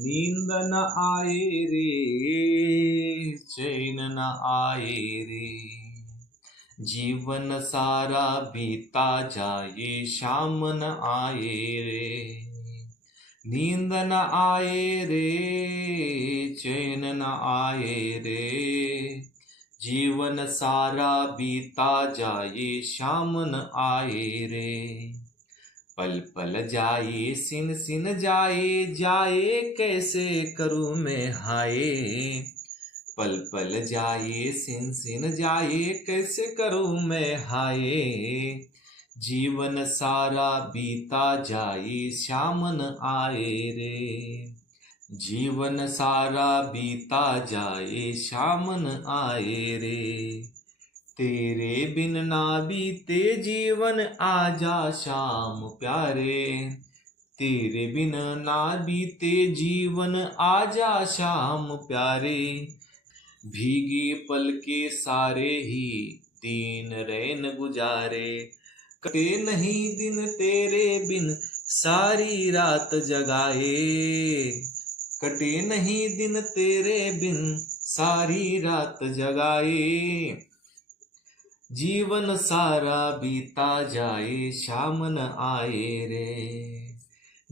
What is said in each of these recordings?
नींद न आए रे, चैन न आए रे, जीवन सारा बीता जाए शाम न आए रे। नींद न आए रे, चैन न आए रे, जीवन सारा बीता जाए शाम न आए रे। पल पल जाए सिन सिन जाए, जाए कैसे करूँ मैं हाय। पल पल जाए सिन सिन जाए, कैसे करूँ मैं हाय। जीवन सारा बीता जाए शाम न आए रे। जीवन सारा बीता जाए शाम न आए रे। तेरे बिन ना बीते जीवन आजा शाम प्यारे। तेरे बिन ना बीते जीवन आजा शाम प्यारे। भीगे पल के सारे ही दीन रैन गुजारे। कटे नहीं दिन तेरे बिन सारी रात जगाए। कटे नहीं दिन तेरे बिन सारी रात जगाए। जीवन सारा बीता जाए शाम न आए रे।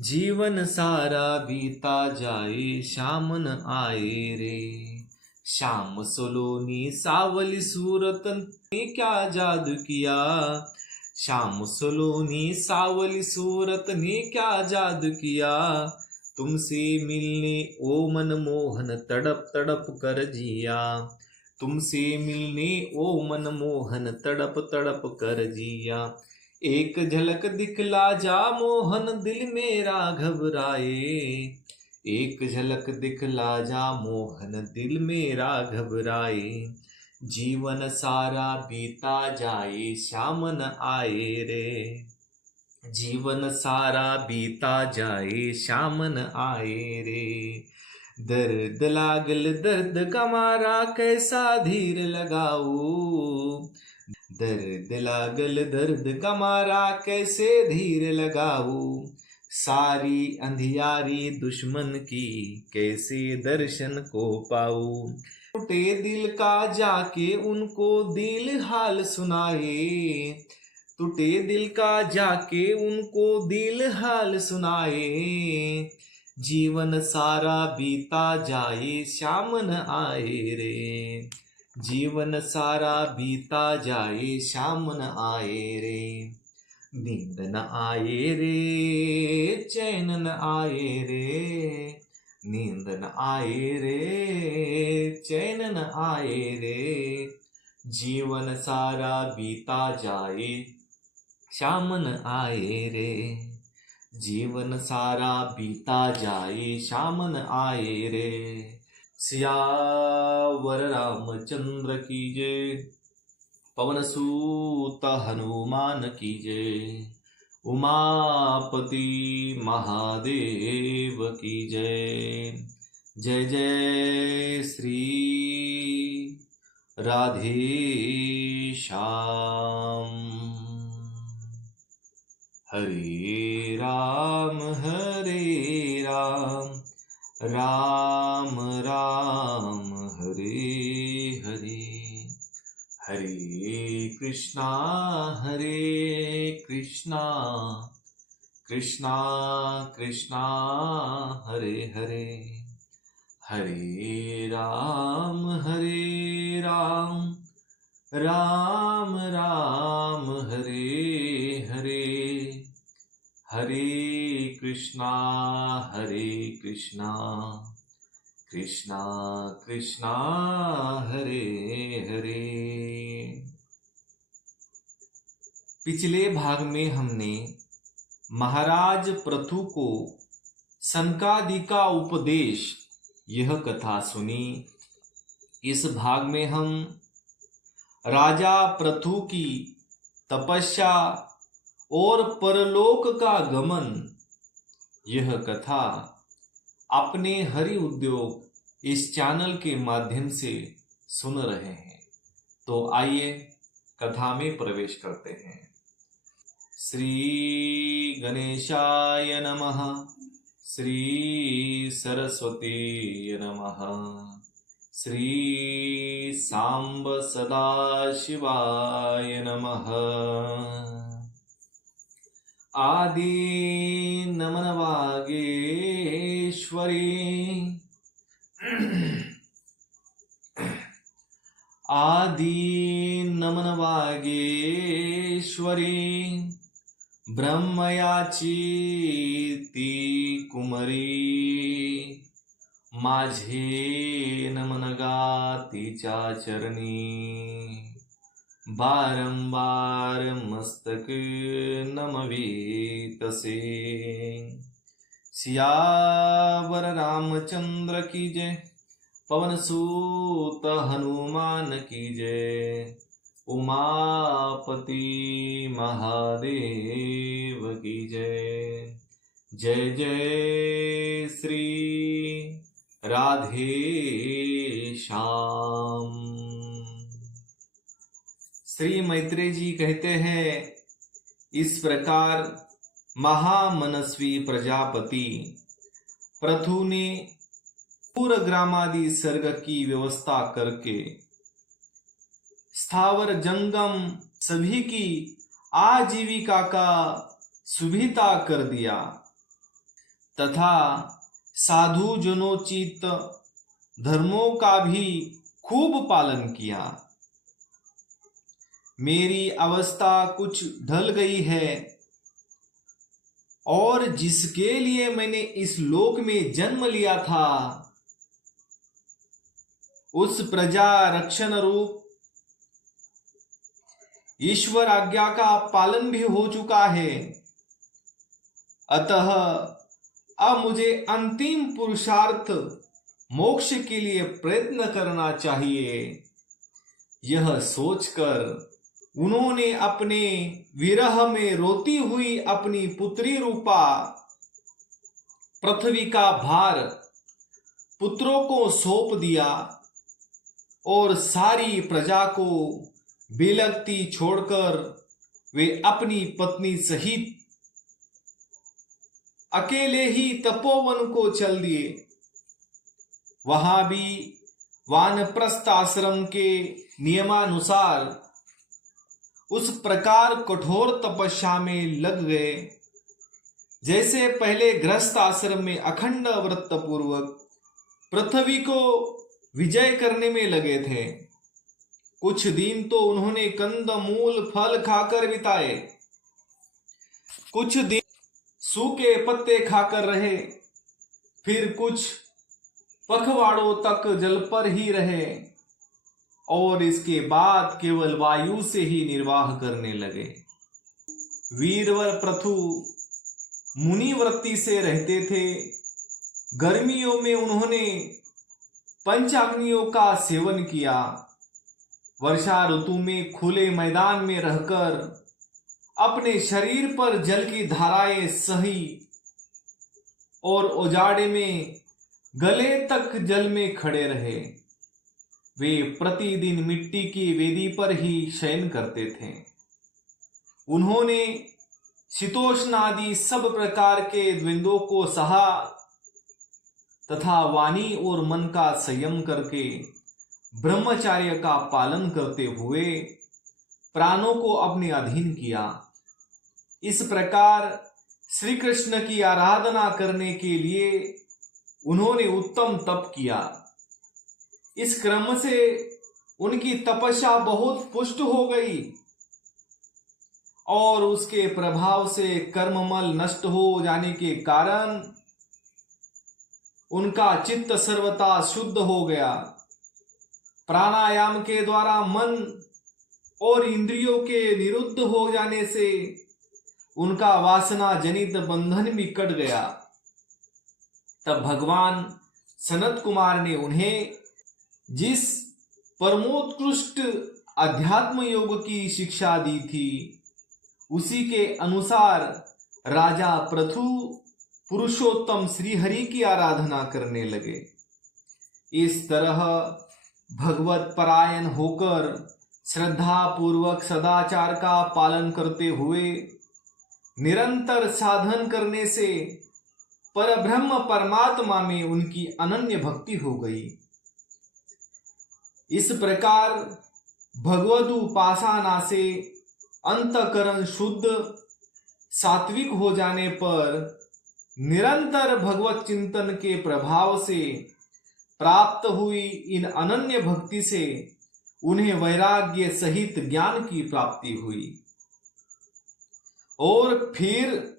जीवन सारा बीता जाए शाम न आए रे। शाम सलोनी सावली सूरत ने क्या जादू किया। शाम सलोनी सावली सूरत ने क्या जादू किया। तुमसे मिलने ओ मनमोहन तड़प तड़प कर जिया। तुमसे मिलने ओ मनमोहन तड़प तड़प कर जिया। एक झलक दिखला जा मोहन दिल मेरा घबराए। एक झलक दिखला जा मोहन दिल मेरा घबराए। जीवन सारा बीता जाए शाम न आए रे। जीवन सारा बीता जाए शाम न आए रे। दर्द लागल दर्द का मारा कैसा धीर लगाऊं। दर्द लागल दर्द का मारा कैसे धीर लगाऊं। सारी अंधियारी दुश्मन की कैसे दर्शन को पाऊं। टूटे दिल का जाके उनको दिल हाल सुनाए। टूटे दिल का जाके उनको दिल हाल सुनाए। जीवन सारा बीता जाए शाम न आए रे। जीवन सारा बीता जाए शाम न आए रे। नींद न आए रे, चैन न आए रे। नींद न आए रे, चैन न आए रे। जीवन सारा बीता जाए शाम न आए रे। जीवन सारा बीता जाए शाम न आए रे। सियावर रामचंद्र की जय। पवन सूत हनुमान की जय। उमापति महादेव की जय। जय जय श्री राधे श्याम। हरे राम राम राम हरे हरे। हरे कृष्णा कृष्णा कृष्णा हरे हरे। हरे राम राम राम हरे हरे। हरे कृष्णा कृष्णा कृष्णा हरे हरे। पिछले भाग में हमने महाराज पृथु को सनकादि का उपदेश यह कथा सुनी। इस भाग में हम राजा पृथु की तपस्या और परलोक का गमन यह कथा अपने हरि उद्योग इस चैनल के माध्यम से सुन रहे हैं। तो आइए कथा में प्रवेश करते हैं। श्री गणेशाय नमः। श्री सरस्वती नमः। श्री सांब सदाशिवाय नमः। आदि नमन वागेश्वरी आदि नमन वागेश्वरी ब्रह्मयाची ती कुमरी माझे नमन गातीच्या चरणी बारंबार मस्तक नमवी तसे। सियावर रामचंद्र की जय, पवन सूत हनुमान की जय, उमापति महादेव की जय। जय जय श्री राधे श्याम। श्री मैत्रेय जी कहते हैं, इस प्रकार महामनस्वी प्रजापति पृथु ने ग्रामादि सर्ग की व्यवस्था करके स्थावर जंगम सभी की आजीविका का सुविधा कर दिया तथा साधु जनोचित धर्मों का भी खूब पालन किया। मेरी अवस्था कुछ ढल गई है और जिसके लिए मैंने इस लोक में जन्म लिया था उस प्रजा रक्षण रूप ईश्वर आज्ञा का पालन भी हो चुका है। अतः अब मुझे अंतिम पुरुषार्थ मोक्ष के लिए प्रयत्न करना चाहिए। यह सोचकर उन्होंने अपने विरह में रोती हुई अपनी पुत्री रूपा पृथ्वी का भार पुत्रों को सौंप दिया और सारी प्रजा को बिलखती छोड़कर वे अपनी पत्नी सहित अकेले ही तपोवन को चल दिए। वहां भी वानप्रस्थ आश्रम के नियमानुसार उस प्रकार कठोर तपस्या में लग गए जैसे पहले गृहस्थ आश्रम में अखंड व्रत पूर्वक पृथ्वी को विजय करने में लगे थे। कुछ दिन तो उन्होंने कंद मूल फल खाकर बिताए, कुछ दिन सूखे पत्ते खाकर रहे, फिर कुछ पखवाड़ों तक जल पर ही रहे और इसके बाद केवल वायु से ही निर्वाह करने लगे। वीरवर पृथु मुनिवृत्ति से रहते थे। गर्मियों में उन्होंने पंचाग्नियों का सेवन किया। वर्षा ऋतु में खुले मैदान में रहकर अपने शरीर पर जल की धाराएं सही और उजाड़े में गले तक जल में खड़े रहे। वे प्रतिदिन मिट्टी की वेदी पर ही शयन करते थे। उन्होंने शीतोष्ण आदि सब प्रकार के द्वंद्वों को सहा तथा वाणी और मन का संयम करके ब्रह्मचर्य का पालन करते हुए प्राणों को अपने अधीन किया। इस प्रकार श्री कृष्ण की आराधना करने के लिए उन्होंने उत्तम तप किया। इस क्रम से उनकी तपस्या बहुत पुष्ट हो गई और उसके प्रभाव से कर्ममल नष्ट हो जाने के कारण उनका चित्त सर्वथा शुद्ध हो गया। प्राणायाम के द्वारा मन और इंद्रियों के निरुद्ध हो जाने से उनका वासना जनित बंधन भी कट गया। तब भगवान सनत कुमार ने उन्हें जिस परमोत्कृष्ट अध्यात्म योग की शिक्षा दी थी उसी के अनुसार राजा पृथु पुरुषोत्तम श्रीहरि की आराधना करने लगे। इस तरह भगवत परायण होकर श्रद्धा पूर्वक सदाचार का पालन करते हुए निरंतर साधन करने से परब्रह्म परमात्मा में उनकी अनन्य भक्ति हो गई। इस प्रकार भगवद उपासना से अंतःकरण शुद्ध सात्विक हो जाने पर निरंतर भगवत चिंतन के प्रभाव से प्राप्त हुई इन अनन्य भक्ति से उन्हें वैराग्य सहित ज्ञान की प्राप्ति हुई। और फिर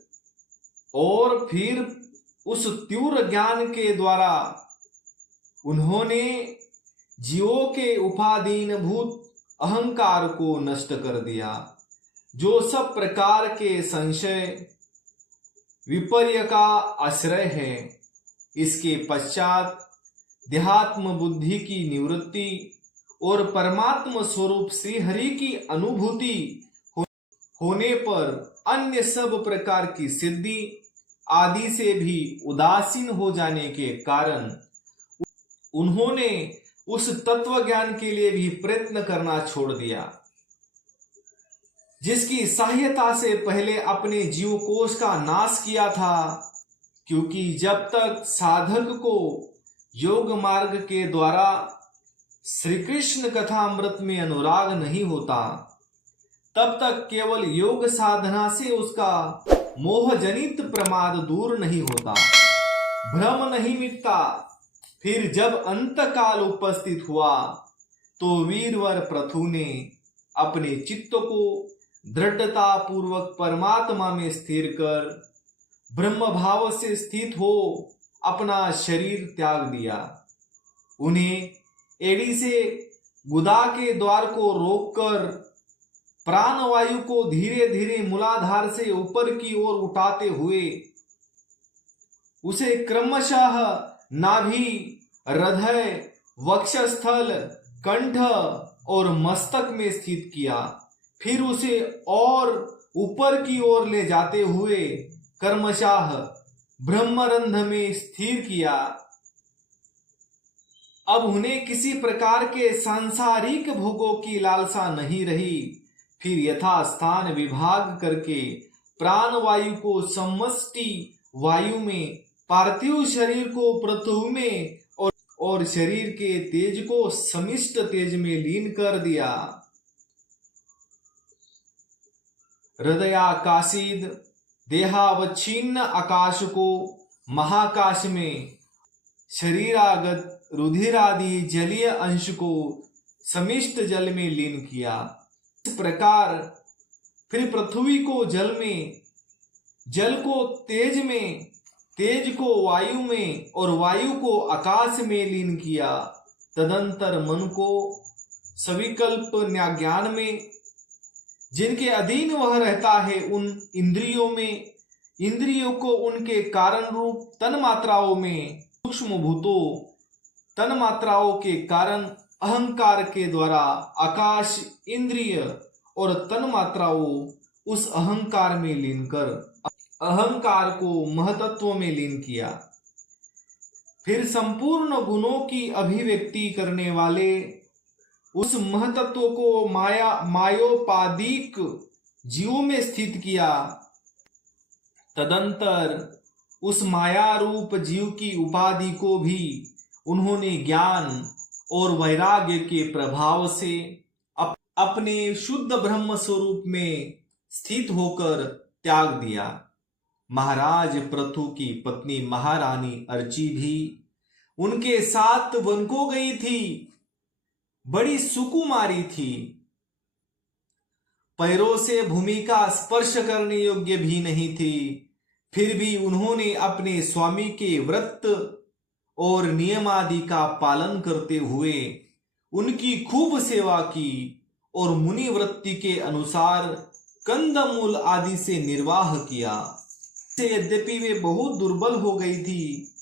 उस तीव्र ज्ञान के द्वारा उन्होंने जीवों के उपाधीनभूत अहंकार को नष्ट कर दिया, जो सब प्रकार के संशय विपर्य का आश्रय है। इसके पश्चात देहात्म बुद्धि की निवृत्ति और परमात्म स्वरूप श्री हरि की अनुभूति होने पर अन्य सब प्रकार की सिद्धि आदि से भी उदासीन हो जाने के कारण उन्होंने उस तत्व ज्ञान के लिए भी प्रयत्न करना छोड़ दिया, जिसकी सहायता से पहले अपने जीव कोश का नाश किया था। क्योंकि जब तक साधक को योग मार्ग के द्वारा श्री कृष्ण कथामृत में अनुराग नहीं होता, तब तक केवल योग साधना से उसका मोहजनित प्रमाद दूर नहीं होता, भ्रम नहीं मिटता। फिर जब अंतकाल उपस्थित हुआ तो वीरवर पृथु ने अपने चित्त को दृढ़ता पूर्वक परमात्मा में स्थिर कर ब्रह्म भाव से स्थित हो अपना शरीर त्याग दिया। उन्हें एड़ी से गुदा के द्वार को रोककर प्राणवायु को धीरे धीरे मूलाधार से ऊपर की ओर उठाते हुए उसे क्रमशः नाभि, हृदय, वक्षस्थल, कंठ और मस्तक में स्थित किया। फिर उसे और ऊपर की ओर ले जाते हुए क्रमशः ब्रह्मरंध्र में स्थिर किया। अब उन्हें किसी प्रकार के सांसारिक भोगों की लालसा नहीं रही। फिर यथास्थान विभाग करके प्राणवायु को समष्टि वायु में, पार्थिव शरीर को पृथ्वी में और शरीर के तेज को समिष्ट तेज में लीन कर दिया। हृदयाकाशीद देहावच्छिन्न आकाश को महाकाश में, शरीरागत रुधिरादि जलीय अंश को समिष्ट जल में लीन किया। इस प्रकार फिर पृथ्वी को जल में, जल को तेज में, तेज को वायु में और वायु को आकाश में लीन किया। तदंतर मन को सविकल्प ज्ञान में, जिनके अधीन वह रहता है, उन इंद्रियों में, इंद्रियों को उनके कारण रूप तन मात्राओं में, सूक्ष्म भूतों तन मात्राओं के कारण अहंकार के द्वारा आकाश, इंद्रिय और तन मात्राओं उस अहंकार में लीन कर अहंकार को महतत्व में लीन किया। फिर संपूर्ण गुणों की अभिव्यक्ति करने वाले उस महतत्व को मायोपाधिक जीवों में स्थित किया। तदंतर उस माया रूप जीव की उपाधि को भी उन्होंने ज्ञान और वैराग्य के प्रभाव से अपने शुद्ध ब्रह्म स्वरूप में स्थित होकर त्याग दिया। महाराज पृथु की पत्नी महारानी अर्ची भी उनके साथ वन को गई थी। बड़ी सुकुमारी थी, पैरों से भूमि का स्पर्श करने योग्य भी नहीं थी। फिर भी उन्होंने अपने स्वामी के व्रत और नियम आदि का पालन करते हुए उनकी खूब सेवा की और मुनि वृत्ति के अनुसार कंदमूल आदि से निर्वाह किया। यद्यपि वे बहुत दुर्बल हो गई थी,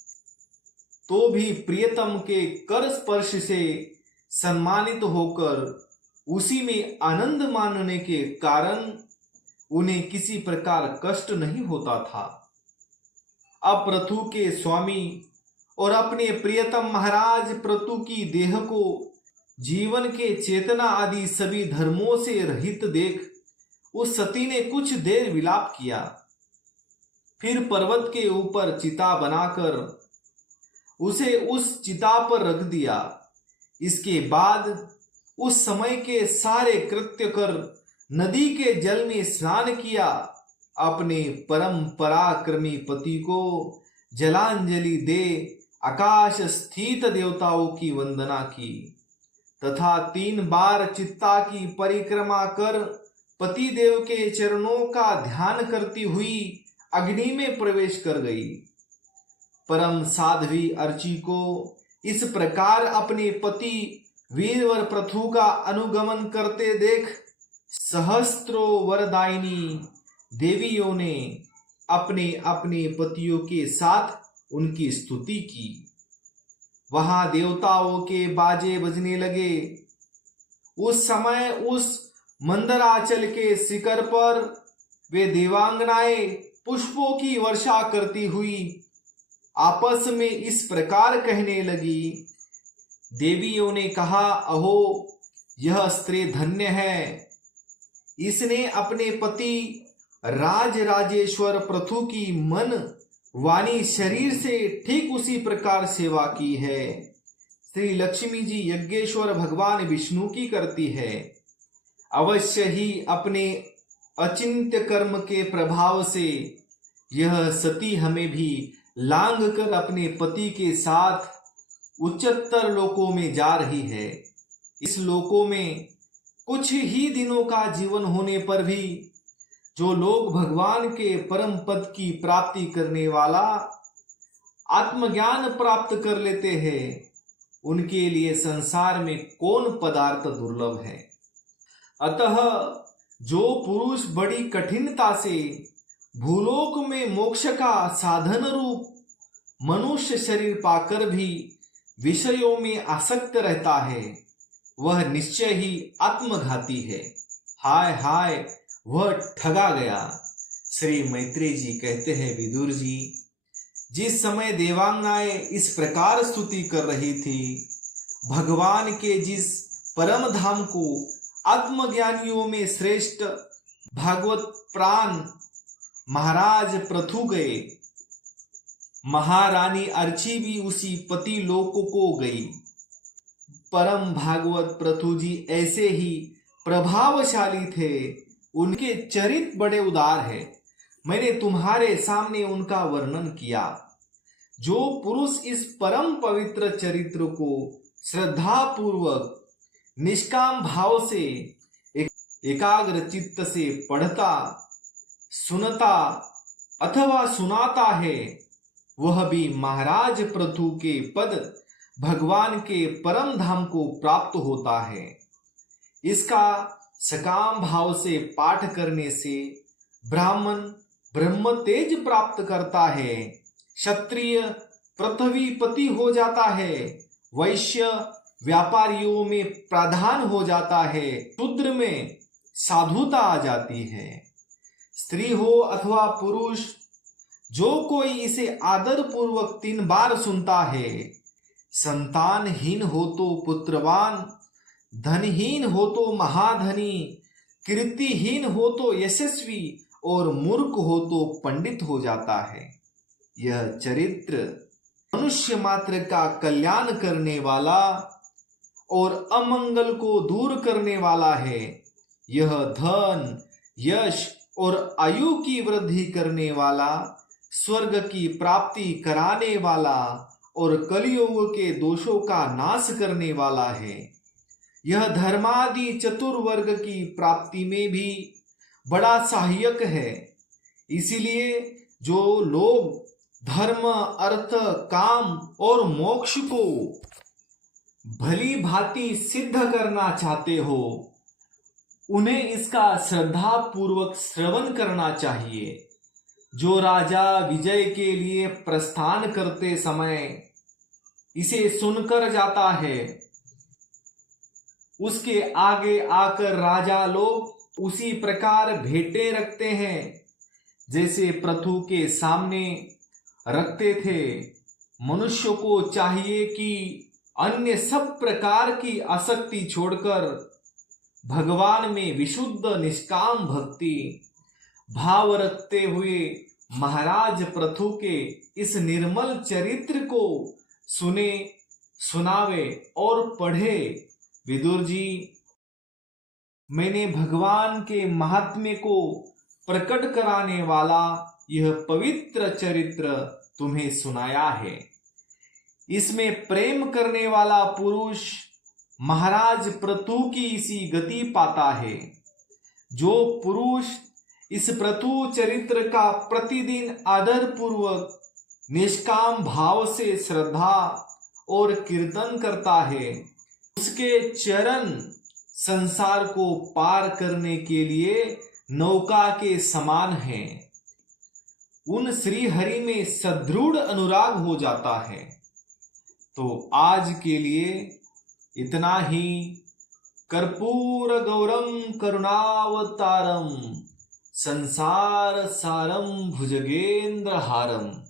तो भी प्रियतम के कर स्पर्श से सम्मानित होकर उसी में आनंद मानने के कारण उन्हें किसी प्रकार कष्ट नहीं होता था। अब पृथु के स्वामी और अपने प्रियतम महाराज पृथु की देह को जीवन के चेतना आदि सभी धर्मों से रहित देख उस सती ने कुछ देर विलाप किया। फिर पर्वत के ऊपर चिता बनाकर उसे उस चिता पर रख दिया। इसके बाद उस समय के सारे कृत्य कर नदी के जल में स्नान किया, अपने परम पराक्रमी पति को जलांजलि दे आकाश स्थित देवताओं की वंदना की तथा 3 बार चित्ता की परिक्रमा कर पति देव के चरणों का ध्यान करती हुई अग्नि में प्रवेश कर गई। परम साध्वी अर्ची को इस प्रकार अपने पति वीरवर पृथु का अनुगमन करते देख सहस्त्रों वरदायिनी देवियों ने अपने अपने पतियों के साथ उनकी स्तुति की। वहां देवताओं के बाजे बजने लगे। उस समय उस मंदराचल के शिखर पर वे देवांगनाएं पुष्पों की वर्षा करती हुई आपस में इस प्रकार कहने लगी। देवियों ने कहा, अहो यह स्त्री धन्य है, इसने अपने पति राजराजेश्वर पृथु की मन वाणी शरीर से ठीक उसी प्रकार सेवा की है। श्री लक्ष्मी जी यज्ञेश्वर भगवान विष्णु की करती है। अवश्य ही अपने अचिंत्य कर्म के प्रभाव से यह सती हमें भी लांग कर अपने पति के साथ उच्चतर लोकों में जा रही है। इस लोकों में कुछ ही दिनों का जीवन होने पर भी जो लोग भगवान के परम पद की प्राप्ति करने वाला आत्मज्ञान प्राप्त कर लेते हैं, उनके लिए संसार में कौन पदार्थ दुर्लभ है। अतः जो पुरुष बड़ी कठिनता से भूलोक में मोक्ष का साधन रूप मनुष्य शरीर पाकर भी विषयों में आसक्त रहता है, वह निश्चय ही आत्मघाती है। हाय हाय, वह ठगा गया। श्री मैत्रेय जी कहते हैं, विदुर जी, जिस समय देवांगनाएं इस प्रकार स्तुति कर रही थी, भगवान के जिस परम धाम को आत्मज्ञानियों में श्रेष्ठ भागवत प्राण महाराज पृथु गए, महारानी अर्ची भी उसी पति लोक को गई। परम भागवत पृथु जी ऐसे ही प्रभावशाली थे, उनके चरित्र बड़े उदार है। मैंने तुम्हारे सामने उनका वर्णन किया। जो पुरुष इस परम पवित्र चरित्र को श्रद्धा पूर्वक निष्काम भाव से एकाग्र चित्त से पढ़ता, सुनता अथवा सुनाता है, वह भी महाराज पृथु के पद भगवान के परम धाम को प्राप्त होता है। इसका सकाम भाव से पाठ करने से ब्राह्मण ब्रह्म तेज प्राप्त करता है, क्षत्रिय पृथ्वीपति हो जाता है, वैश्य व्यापारियों में प्रधान हो जाता है, शूद्र में साधुता आ जाती है। स्त्री हो अथवा पुरुष, जो कोई इसे आदर पूर्वक 3 बार सुनता है, संतानहीन हो तो पुत्रवान, धनहीन हो तो महाधनी, कीर्तिहीन हो तो यशस्वी और मूर्ख हो तो पंडित हो जाता है। यह चरित्र मनुष्य मात्र का कल्याण करने वाला और अमंगल को दूर करने वाला है। यह धन, यश और आयु की वृद्धि करने वाला, स्वर्ग की प्राप्ति कराने वाला और कलियुग के दोषों का नाश करने वाला है। यह धर्मादि चतुर्वर्ग की प्राप्ति में भी बड़ा सहायक है। इसीलिए जो लोग धर्म, अर्थ, काम और मोक्ष को भली भांति सिद्ध करना चाहते हो, उन्हें इसका श्रद्धा पूर्वक श्रवण करना चाहिए। जो राजा विजय के लिए प्रस्थान करते समय इसे सुनकर जाता है, उसके आगे आकर राजा लोग उसी प्रकार भेंटें रखते हैं जैसे पृथु के सामने रखते थे। मनुष्य को चाहिए कि अन्य सब प्रकार की आसक्ति छोड़कर भगवान में विशुद्ध निष्काम भक्ति भाव रखते हुए महाराज पृथु के इस निर्मल चरित्र को सुने, सुनावे और पढ़े। विदुर जी, मैंने भगवान के महात्म्य को प्रकट कराने वाला यह पवित्र चरित्र तुम्हें सुनाया है। इसमें प्रेम करने वाला पुरुष महाराज पृथु की इसी गति पाता है। जो पुरुष इस पृथु चरित्र का प्रतिदिन आदर पूर्वक निष्काम भाव से श्रद्धा और कीर्तन करता है, उसके चरण संसार को पार करने के लिए नौका के समान हैं। उन श्री हरि में सदृढ़ अनुराग हो जाता है। तो आज के लिए इतना ही। कर्पूर गौरम करुणावतारम संसार सारम भुजगेंद्र हारम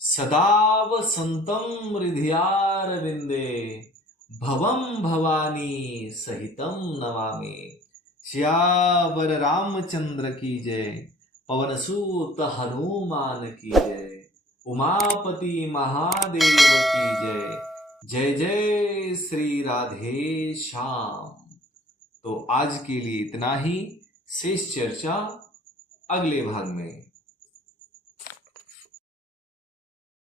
सदा वसंतम हृदयारविंदे भवम भवानी सहितम नमामि। श्यावर रामचंद्र की जय, पवन सूत हनुमान की जय, उमापति महादेव की जय। जय जय श्री राधे श्याम। तो आज के लिए इतना ही। शेष चर्चा अगले भाग में।